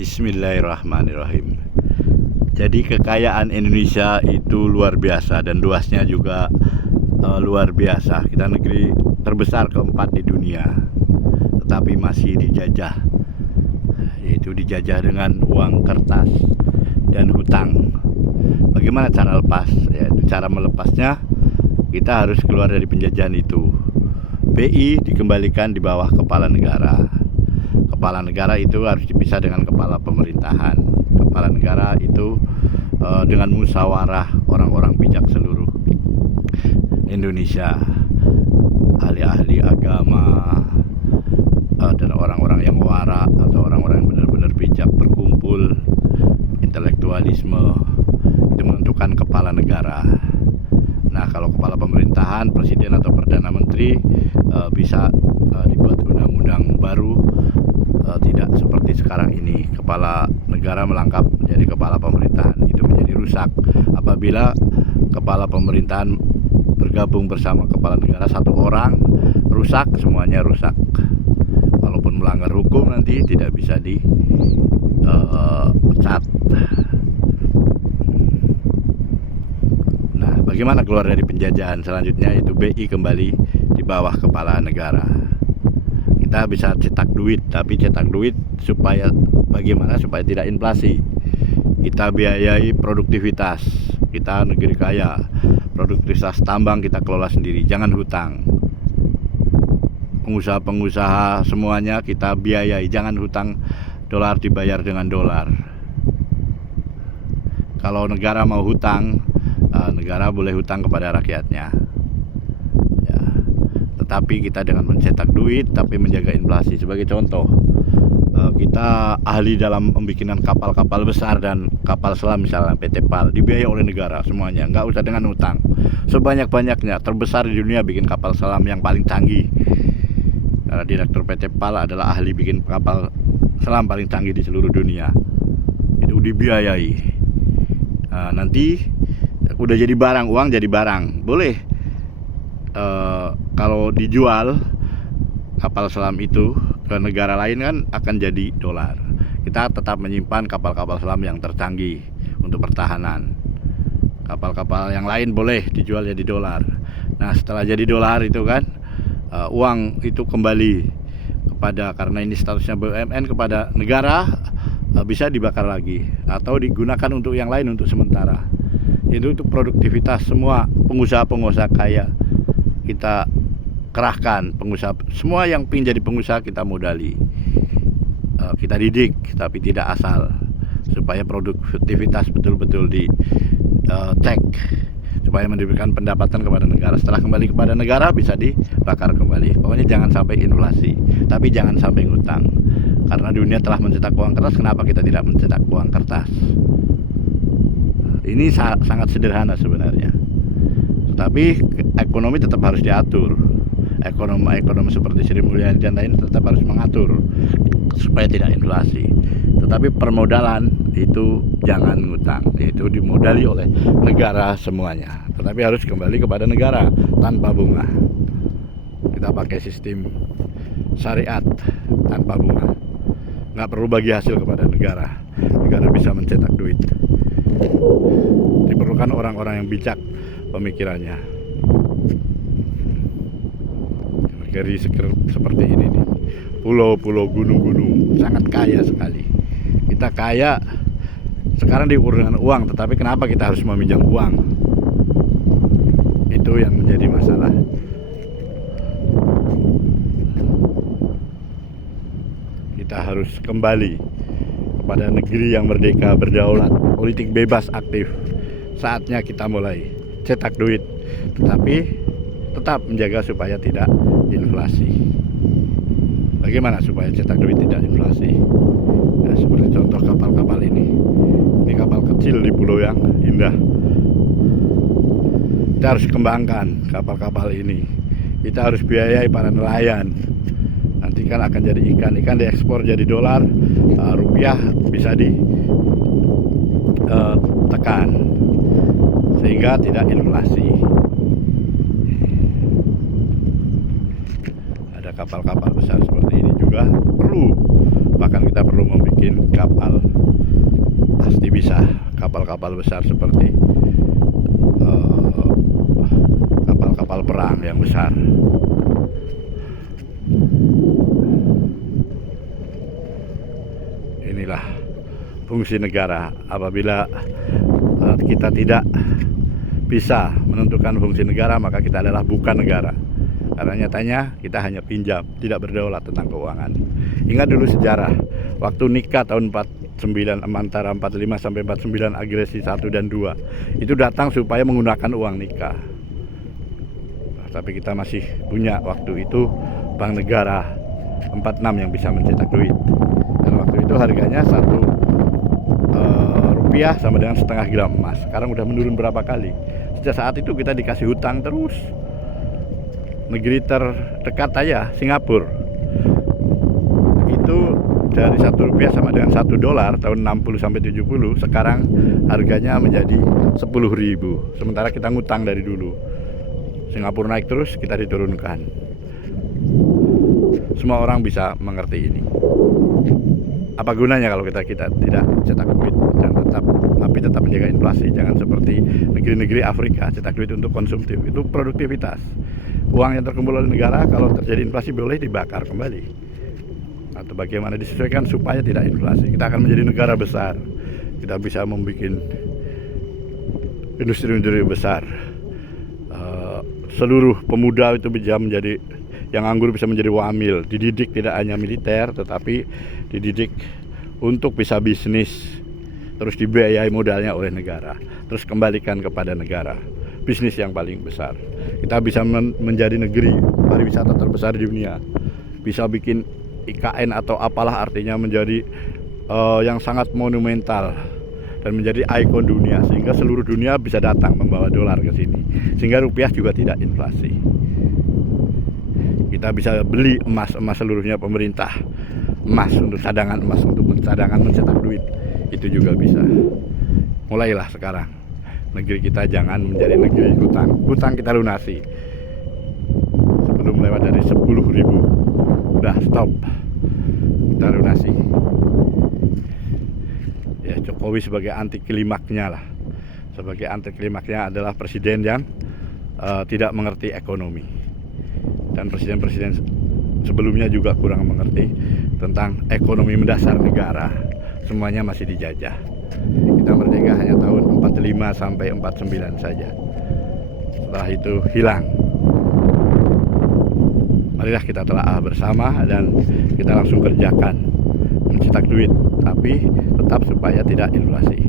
Bismillahirrahmanirrahim. Jadi kekayaan Indonesia itu luar biasa dan luasnya juga luar biasa. Kita negeri terbesar keempat di dunia, tetapi masih dijajah, yaitu dijajah dengan uang kertas dan hutang. Bagaimana cara lepas? Yaitu cara melepasnya kita harus keluar dari penjajahan itu. BI dikembalikan di bawah kepala negara. Kepala negara itu harus dipisah dengan kepala pemerintahan. Kepala negara itu dengan musyawarah orang-orang bijak seluruh Indonesia, ahli-ahli agama dan orang-orang yang wara atau orang-orang yang benar-benar bijak berkumpul, intelektualisme itu menentukan kepala negara. Nah, kalau kepala pemerintahan, presiden atau perdana menteri bisa dibuat undang-undang baru. Tidak seperti sekarang ini kepala negara melangkap menjadi kepala pemerintahan, itu menjadi rusak. Apabila kepala pemerintahan bergabung bersama kepala negara satu orang, rusak, semuanya rusak. Walaupun melanggar hukum nanti tidak bisa dipecat. Nah, bagaimana keluar dari penjajahan? Selanjutnya itu BI kembali di bawah kepala negara. Kita bisa cetak duit, tapi cetak duit supaya bagaimana supaya tidak inflasi. Kita biayai produktivitas. Kita negeri kaya, produktivitas tambang kita kelola sendiri, jangan hutang. Pengusaha-pengusaha semuanya kita biayai, jangan hutang dolar dibayar dengan dolar. Kalau negara mau hutang, negara boleh hutang kepada rakyatnya. Tapi kita dengan mencetak duit tapi menjaga inflasi. Sebagai contoh, kita ahli dalam pembikinan kapal-kapal besar dan kapal selam, misalnya PT PAL, dibiayai oleh negara semuanya, nggak usah dengan utang. Sebanyak-banyaknya, terbesar di dunia bikin kapal selam yang paling canggih. Direktur PT PAL adalah ahli bikin kapal selam paling canggih di seluruh dunia. Itu dibiayai. Nanti udah jadi barang, uang jadi barang, boleh. Kalau dijual kapal selam itu ke negara lain kan akan jadi dolar. Kita tetap menyimpan kapal-kapal selam yang tercanggih untuk pertahanan. Kapal-kapal yang lain boleh dijual jadi dolar. Nah, setelah jadi dolar itu kan uang itu kembali kepada, karena ini statusnya BUMN, kepada negara, bisa dibakar lagi atau digunakan untuk yang lain untuk sementara. Itu untuk produktivitas semua pengusaha-pengusaha kaya. Kita kerahkan pengusaha, semua yang ingin jadi pengusaha kita modali, kita didik tapi tidak asal, supaya produktivitas betul-betul dicek, supaya memberikan pendapatan kepada negara. Setelah kembali kepada negara bisa dibakar kembali. Pokoknya jangan sampai inflasi, tapi jangan sampai ngutang. Karena dunia telah mencetak uang kertas, kenapa kita tidak mencetak uang kertas? Ini sangat sederhana sebenarnya. Tapi ekonomi tetap harus diatur. Ekonomi seperti Sri Mulyani dan lain tetap harus mengatur supaya tidak inflasi. Tetapi permodalan itu jangan ngutang, itu dimodali oleh negara semuanya. Tetapi harus kembali kepada negara tanpa bunga. Kita pakai sistem syariat tanpa bunga. Nggak perlu bagi hasil kepada negara. Negara bisa mencetak duit. Diperlukan orang-orang yang bijak pemikirannya. Negeri seperti ini nih, pulau-pulau, gunung-gunung, sangat kaya sekali. Kita kaya sekarang diukur dengan uang, tetapi kenapa kita harus meminjam uang? Itu yang menjadi masalah. Kita harus kembali kepada negeri yang merdeka, berdaulat, politik bebas, aktif. Saatnya kita mulai cetak duit, tetapi tetap menjaga supaya tidak inflasi. Bagaimana supaya cetak duit tidak inflasi? Nah, seperti contoh kapal-kapal ini. Ini kapal kecil di pulau yang indah. Kita harus kembangkan kapal-kapal ini. Kita harus biayai para nelayan. Nanti kan akan jadi ikan diekspor jadi dolar, rupiah bisa ditekan sehingga tidak inflasi. Ada kapal-kapal besar seperti ini juga perlu Bahkan kita perlu membuat kapal, pasti bisa kapal-kapal besar seperti kapal-kapal perang yang besar. Inilah fungsi negara. Apabila kita tidak bisa menentukan fungsi negara, maka kita adalah bukan negara. Karena nyatanya kita hanya pinjam, tidak berdaulat tentang keuangan. Ingat dulu sejarah, waktu nikah tahun 49, antara 45 sampai 49, agresi 1 dan 2, itu datang supaya menggunakan uang nikah. Tapi kita masih punya waktu itu bank negara 46 yang bisa mencetak duit. Dan waktu itu harganya 1 rupiah sama dengan setengah gram emas. Sekarang udah menurun berapa kali. Sejak saat itu kita dikasih hutang terus. Negeri terdekat aja, Singapura, itu dari 1 rupiah sama dengan 1 dolar tahun 60 sampai 70, sekarang harganya menjadi 10.000. Sementara kita ngutang dari dulu. Singapura naik terus, kita diturunkan. Semua orang bisa mengerti ini. Apa gunanya kalau kita tidak cetak duit dan tetap menjaga inflasi? Jangan seperti negeri-negeri Afrika, cetak duit untuk konsumtif. Itu produktivitas. Uang yang terkumpul oleh negara kalau terjadi inflasi boleh dibakar kembali. Atau bagaimana disesuaikan supaya tidak inflasi. Kita akan menjadi negara besar. Kita bisa membuat industri-industri besar. Seluruh pemuda itu bisa menjadi, yang nganggur bisa menjadi wamil. Dididik tidak hanya militer, tetapi dididik untuk bisa bisnis. Terus dibiayai modalnya oleh negara. Terus kembalikan kepada negara. Bisnis yang paling besar. Kita bisa menjadi negeri pariwisata terbesar di dunia. Bisa bikin IKN atau apalah artinya, menjadi yang sangat monumental dan menjadi ikon dunia, sehingga seluruh dunia bisa datang membawa dolar ke sini, sehingga rupiah juga tidak inflasi. Kita bisa beli emas seluruhnya pemerintah, emas untuk cadangan emas, untuk cadangan mencetak duit, itu juga bisa. Mulailah sekarang. Negeri kita jangan menjadi negeri hutang. Hutang kita lunasi sebelum lewat dari 10.000. Udah stop, kita lunasi. Ya, Jokowi sebagai anti klimaknya lah. Sebagai anti klimaknya adalah presiden yang tidak mengerti ekonomi. Dan presiden-presiden sebelumnya juga kurang mengerti tentang ekonomi mendasar negara. Semuanya masih dijajah. Kita merdeka hanya tahun 45 sampai 49 saja. Setelah itu hilang. Marilah kita telah bersama dan kita langsung kerjakan, mencetak duit, tapi tetap supaya tidak inflasi.